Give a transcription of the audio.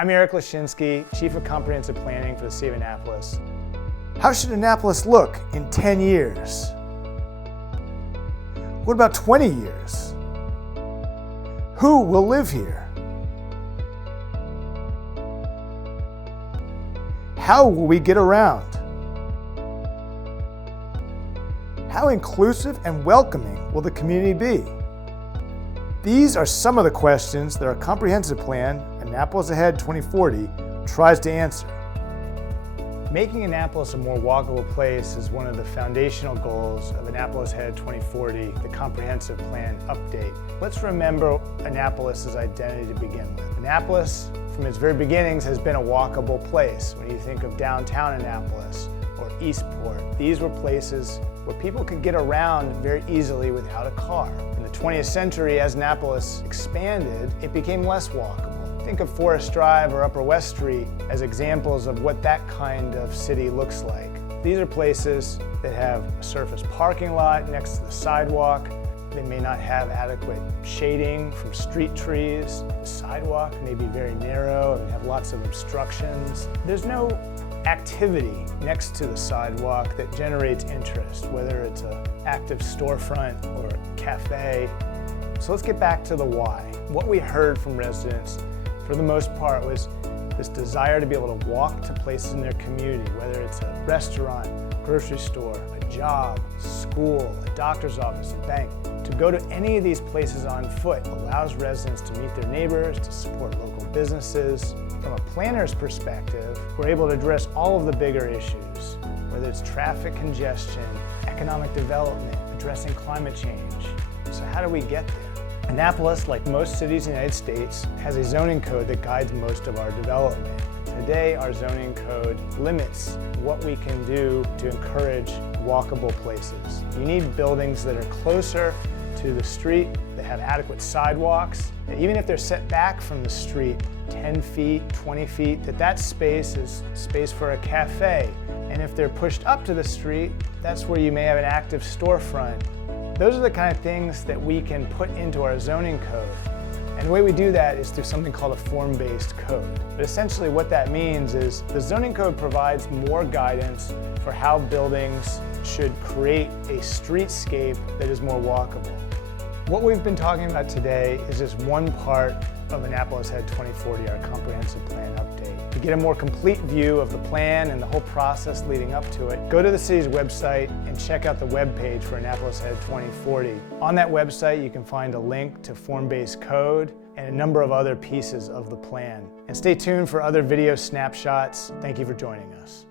I'm Eric Lashinsky, Chief of Comprehensive Planning for the City of Annapolis. How should Annapolis look in 10 years? What about 20 years? Who will live here? How will we get around? How inclusive and welcoming will the community be? These are some of the questions that our comprehensive plan, Annapolis Ahead 2040, tries to answer. Making Annapolis a more walkable place is one of the foundational goals of Annapolis Ahead 2040, the comprehensive plan update. Let's remember Annapolis' identity to begin with. Annapolis, from its very beginnings, has been a walkable place. When you think of downtown Annapolis or Eastport, these were places where people could get around very easily without a car. In the 20th century, as Annapolis expanded, it became less walkable. Think of Forest Drive or Upper West Street as examples of what that kind of city looks like. These are places that have a surface parking lot next to the sidewalk. They may not have adequate shading from street trees. The sidewalk may be very narrow and have lots of obstructions. There's no activity next to the sidewalk that generates interest, whether it's an active storefront or a cafe. So let's get back to the why. What we heard from residents, for the most part, was this desire to be able to walk to places in their community, whether it's a restaurant, grocery store, a job, school, a doctor's office, a bank. To go to any of these places on foot allows residents to meet their neighbors, to support local businesses. From a planner's perspective, we're able to address all of the bigger issues, whether it's traffic congestion, economic development, addressing climate change. So how do we get there? Annapolis, like most cities in the United States, has a zoning code that guides most of our development. Today, our zoning code limits what we can do to encourage walkable places. You need buildings that are closer to the street, that have adequate sidewalks, that even if they're set back from the street 10 feet, 20 feet, that space is space for a cafe. And if they're pushed up to the street, that's where you may have an active storefront. Those are the kind of things that we can put into our zoning code. And the way we do that is through something called a form-based code. But essentially what that means is the zoning code provides more guidance for how buildings should create a streetscape that is more walkable. What we've been talking about today is just one part of Annapolis Ahead 2040, our comprehensive plan update. To get a more complete view of the plan and the whole process leading up to it, go to the city's website and check out the webpage for Annapolis Ahead 2040. On that website, you can find a link to form-based code and a number of other pieces of the plan. And stay tuned for other video snapshots. Thank you for joining us.